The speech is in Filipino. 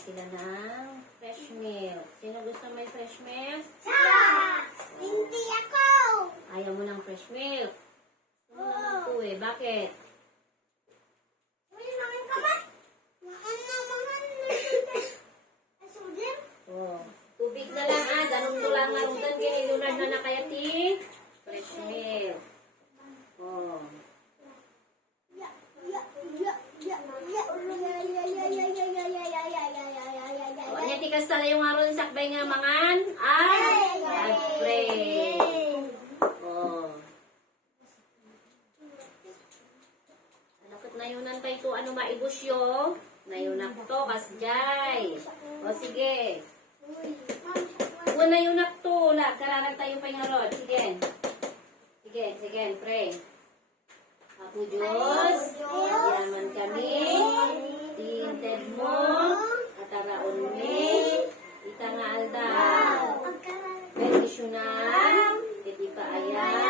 sila ng fresh milk. Sino gusto may fresh milk? Hindi ako! Ayaw mo ng fresh milk. Gusto mo naman po eh. Bakit? Oh, tubig na lang ganun to lang arutan kay Leonard na nakayati. Fresh milk. Oh. Anya tikas tala yung aron sakbay nga mangan. Pray. Oh. Alakot na yunan pa ito ano maibusyo. Nayunak to kasjay. O sige. Una yunak to. Kararag tayo pa yung rod. Sige. Sige. Pray. Apo Diyos, yaman kami, tinted mo, ataraon mi, ita nga aldaw. Bendisyonan, iti paayan,